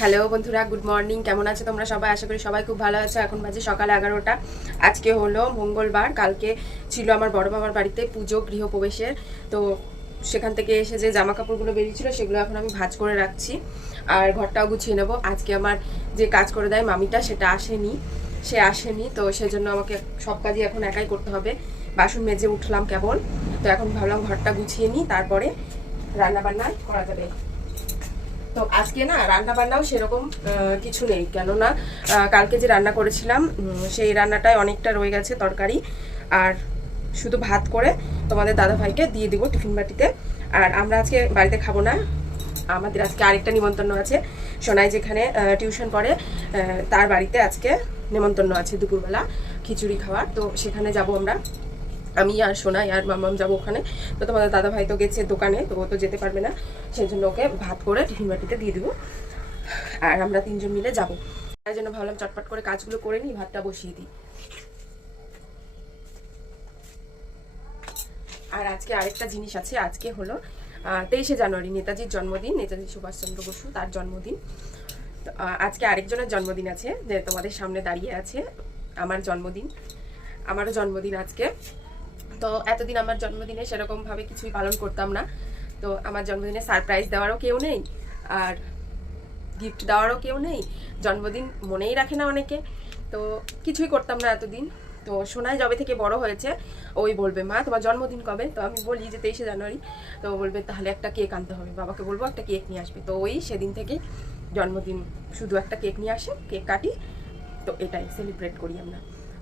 Hello বন্ধুরা, good morning. কেমন আছো তোমরা সবাই? আশা করি সবাই খুব ভালো আছো। এখন বাজে সকাল এগারোটা। আজকে হলো মঙ্গলবার। কালকে ছিল আমার বড় বাবার বাড়িতে পুজো, গৃহপ্রবেশের। তো সেখান থেকে এসে যে জামা কাপড়গুলো বেরিয়েছিল, সেগুলো এখন আমি ভাঁজ করে রাখছি। আর ঘরটাও গুছিয়ে নেব। আজকে আমার যে কাজ করে দেয় মামিটা, সেটা আসেনি। সে আসেনি, তো সেজন্য আমাকে সব কাজই এখন একাই করতে হবে। বাসন মেজে উঠলাম কেবল। তো এখন ভাবলাম ঘরটা গুছিয়ে নিই, তারপরে রান্না বান্না করা যাবে। তো আজকে না রান্না বান্নাও সেরকম কিছু নেই। কেননা কালকে যে রান্না করেছিলাম সেই রান্নাটায় অনেকটা রয়ে গেছে তরকারি। আর শুধু ভাত করে তোমাদের দাদা ভাইকে দিয়ে দিব টিফিন বাটিতে। আর আমরা আজকে বাড়িতে খাব না। আমাদের আজকে আরেকটা নিমন্ত্রণ আছে। সোনাই যেখানে টিউশন পড়ে তার বাড়িতে আজকে নিমন্ত্রণ আছে দুপুরবেলা খিচুড়ি খাওয়ার। তো সেখানে যাব আমরা। আমি আর সোনাই আর মামাম যাব ওখানে। তো তোমাদের দাদা ভাই তো গেছে দোকানে, তো ও তো যেতে পারবে না। সেই জন্য ওকে ভাত করে টিফিন দিয়ে দেবো। আর আমরা তিনজন মিলে যাব। তাই জন্য ভাবলাম চটপট করে কাজগুলো করে নিই, ভাতটা বসিয়ে দিই। আর আজকে আরেকটা জিনিস আছে, আজকে হলো তেইশে জানুয়ারি, নেতাজির জন্মদিন, নেতাজি সুভাষচন্দ্র বসু তার জন্মদিন। আজকে আরেকজনের জন্মদিন আছে, যে তোমাদের সামনে দাঁড়িয়ে আছে আমার জন্মদিন। আমারও জন্মদিন আজকে। তো এতদিন আমার জন্মদিনে সেরকম ভাবে কিছুই পালন করতাম না। তো আমার জন্মদিনে সারপ্রাইজ দেওয়ারও কেউ নেই, আর গিফট দেওয়ারও কেউ নেই। জন্মদিন মনেই রাখে না অনেকে। তো কিছুই করতাম না এতদিন। তো সোনাই যবে থেকে বড় হয়েছে, ওই বলবে, মা, তোমার জন্মদিন কবে? তো আমি বলি যে তেইশে জানুয়ারি। তো বলবে, তাহলে একটা কেক আনতে হবে। বাবাকে বলব, একটা কেক নিয়ে আসবে। তো ওই সেদিন থেকে জন্মদিন শুধু একটা কেক নিয়ে আসে কেক কাটি। তো এটাই সেলিব্রেট করি আমরা।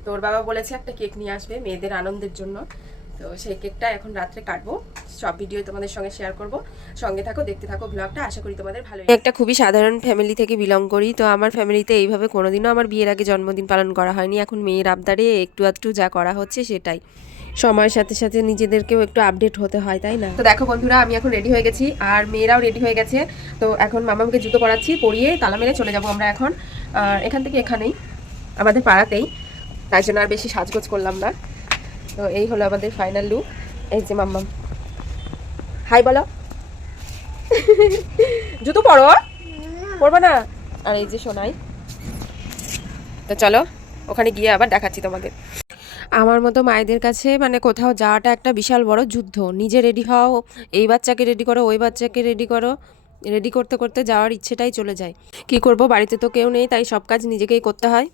তো ওর বাবা বলেছে একটা কেক নিয়ে আসবে মেয়েদের আনন্দের জন্য। তো সেই কেকটা এখন রাত্রে কাটবো। সব ভিডিও তোমাদের সঙ্গে শেয়ার করব। সঙ্গে থাকো দেখতে থাকো ব্লগটা আশা করি তোমাদের ভালো একটা খুবই সাধারণ ফ্যামিলি থেকে বিলং করি। তো আমার ফ্যামিলিতে এইভাবে কোনোদিনও আমার বিয়ের আগে জন্মদিন পালন করা হয়নি। এখন মেয়ের আবদারে একটু আধটু যা করা হচ্ছে সেটাই। সময়ের সাথে সাথে নিজেদেরকেও একটু আপডেট হতে হয় তাই না? তো দেখো বন্ধুরা আমি এখন রেডি হয়ে গেছি। আর মেয়েরাও রেডি হয়ে গেছে। তো এখন মামাকে জুতো পরাচ্ছি পরিয়ে তালা মেরে চলে যাব আমরা এখন। এখান থেকে এখানেই আমাদের পাড়াতেই। তাই জন্য আর বেশি সাজগোজ করলাম না। তো এই হলো আমাদের ফাইনাল লুক এই যে মাম্মাম। হাই বলো। জুতো পরো। পরবো না? আর এই যে সোনাই। তো চলো, ওখানে গিয়ে আবার দেখাচ্ছি তোমাদের। আমার মতো মায়েদের কাছে মানে কোথাও যাওয়াটা একটা বিশাল বড় যুদ্ধ। নিজে রেডি হও, এই বাচ্চাকে রেডি করো, ওই বাচ্চাকে রেডি করো। রেডি করতে করতে যাওয়ার ইচ্ছেটাই চলে যায়। কি করব? বাড়িতে তো কেউ নেই, তাই সব কাজ নিজেকেই করতে হয়।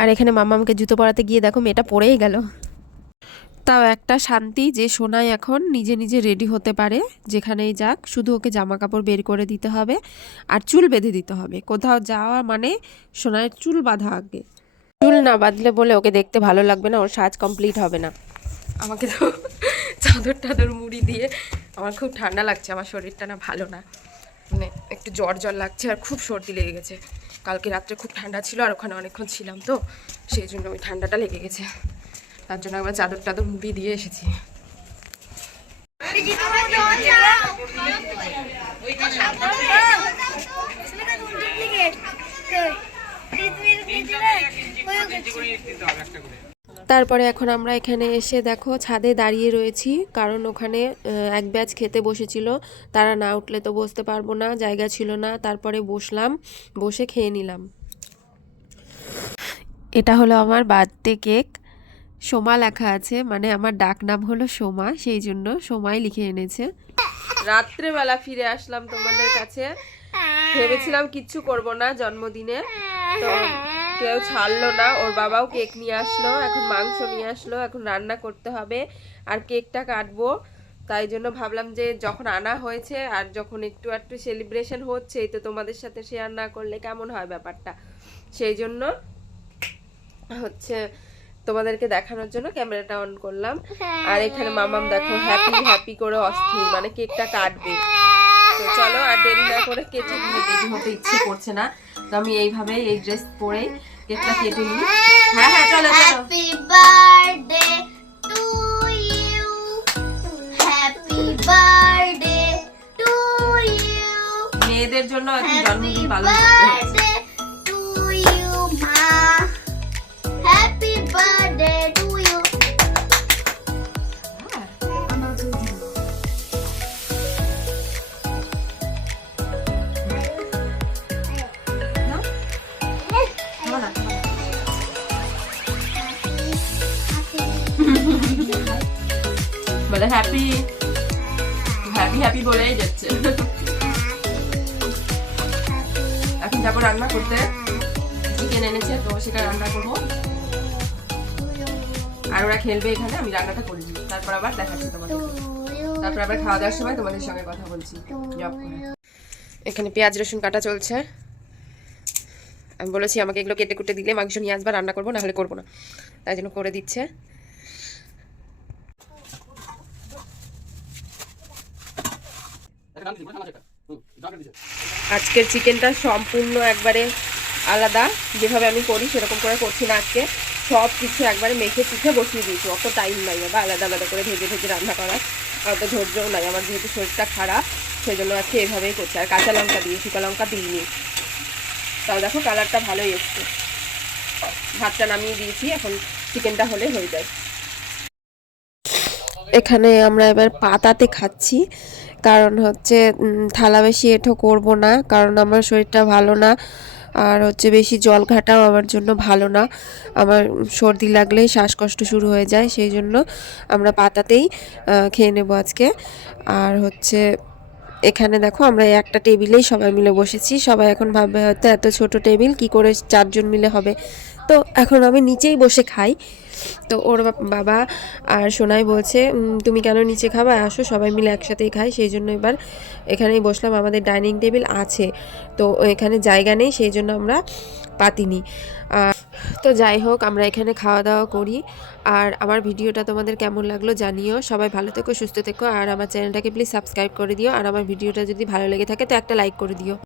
আর এখানে মামামকে জুতো পরাতে গিয়ে দেখো মেয়েটা পড়েই গেল। তাও একটা শান্তি যে সোনাই এখন নিজে নিজে রেডি হতে পারে, যেখানেই যাক, শুধু ওকে জামা কাপড় বের করে দিতে হবে আর চুল বেঁধে দিতে হবে। কোথাও যাওয়া মানে সোনাইয়ের চুল বাঁধা আগে। চুল না বাঁধলে বলে ওকে দেখতে ভালো লাগবে না, ওর সাজ কমপ্লিট হবে না। আমাকে তো চাদর টাদর মুড়ি দিয়ে আমার খুব ঠান্ডা লাগছে, আমার শরীরটা না ভালো না। মানে একটু জ্বর জ্বর লাগছে আর খুব সর্দি লেগে গেছে। কালকে রাত্রে খুব ঠান্ডা ছিল আর ওখানে অনেকক্ষণ ছিলাম তো সেই জন্য ওই ঠান্ডাটা লেগে গেছে তার জন্য একবার চাদর টাদর মুড়ি দিয়ে এসেছি তারপরে এখন আমরা এখানে এসে দেখো ছাদে দাঁড়িয়ে রয়েছি। কারণ ওখানে এক ব্যাচ খেতে বসেছিল। তারা না উঠলে তো বসতে পারব না, জায়গা ছিল না। তারপরে বসলাম, বসে খেয়ে নিলাম। এটা হলো আমার বার্থডে কেক। সোমা লেখা আছে মানে আমার ডাক নাম হলো সোমা, সেই জন্য সোমাই লিখে এনেছে। রাত্রেবেলা ফিরে আসলাম তোমাদের কাছে। ভেবেছিলাম কিচ্ছু করব না জন্মদিনে। তো কেউ ছাড়লো না, ওর বাবাও কেক নিয়ে আসলো, এখন মাংস নিয়ে আসলো, এখন রান্না করতে হবে আর কেকটা কাটবো। তাই জন্য ভাবলাম যে যখন আনা হয়েছে আর যখন একটু একটু সেলিব্রেশন হচ্ছে তো তোমাদের সাথে শেয়ার না করলে কেমন হয় ব্যাপারটা? সেই জন্য হচ্ছে তোমাদেরকে দেখানোর জন্য ক্যামেরাটা অন করলাম। আর এখানে মামাম দেখো হ্যাপি হ্যাপি করে অস্থির মানে কেকটা কাটবে। তো চলো আর দেরি না করে কেটে হতে ইচ্ছে করছে না। তো আমি এইভাবে এই ড্রেস পরে কেকটা কেটে নিই হ্যাঁ হ্যাঁ চলো চলো। বলে হ্যাপি হ্যাপি হ্যাপি বলেই যাচ্ছে। এখন যাব রান্না করতে। চিকেন এনেছে, তো সেটা রান্না করব। আর ওরা খেলবে এখানে, আমি রান্নাটা করে দিই তারপর আবার দেখাচ্ছি তোমাদের। তারপর আবার খাওয়া দাওয়ার সময় তোমাদের সঙ্গে কথা বলছি। এখানে পেঁয়াজ, রসুন কাটা চলছে। আমি বলেছি, আমাকে এগুলো কেটে কুটে দিলে মাংস নিয়ে আসবা, রান্না করব না হলে করব না। তাই জন্য করে দিচ্ছে। আজকের চিকেনটা সম্পূর্ণ একবারে আলাদা। যেভাবে আমি করি, সেরকম করে করছি না আজকে। সব কিছু একবারে মেখে পিঠে বসিয়ে দিয়েছি। অত টাইম নাই বাবা, আলাদা আলাদা করে ভেজে ভেজে রান্না করার। অত ধৈর্যও নাই, আমার যেহেতু শরীরটা খারাপ সেই জন্য আজকে এভাবেই করছি। আর কাঁচা লঙ্কা দিয়ে শুকা লঙ্কা দিইনি। তাও দেখো কালারটা ভালোই এসছে। ভাতটা নামিয়ে দিয়েছি, এখন চিকেনটা হলে হয়ে যায়। এখানে আমরা এবার পাতাতে খাচ্ছি। কারণ হচ্ছে থালা বেশি এঠো করব না, কারণ আমার শরীরটা ভালো না। আর হচ্ছে বেশি জল ঘাটাও আমার জন্য ভালো না। আমার সর্দি লাগলেই শ্বাসকষ্ট শুরু হয়ে যায়, সেই জন্য আমরা পাতাতেই খেয়ে নেব আজকে। আর হচ্ছে, এখানে দেখো আমরা একটা টেবিলেই সবাই মিলে বসেছি। সবাই এখন ভাববে হয়তো এত ছোট টেবিল, কি করে চারজন মিলে হবে? তো এখন আমি নিচেই বসে খাই। তো ওর বাবা আর সোনাই বলছে তুমি কেন নিচে খাবা? আসো, সবাই মিলে একসাথেই খাই। সেই জন্য এবার এখানেই বসলাম। আমাদের ডাইনিং টেবিল আছে। তো এখানে জায়গা নেই, সেই জন্য আমরা পাতিনি তো যাই হোক, আমরা এখানে খাওয়া দাওয়া করি। আর আমার ভিডিওটা তোমাদের কেমন লাগল জানিও। সবাই ভালো থেকো, সুস্থ থেকো। আর আমার চ্যানেলটাকে প্লিজ সাবস্ক্রাইব করে দিও। আর আমার ভিডিওটা যদি ভালো লেগে থাকে, তো একটা লাইক করে দিও।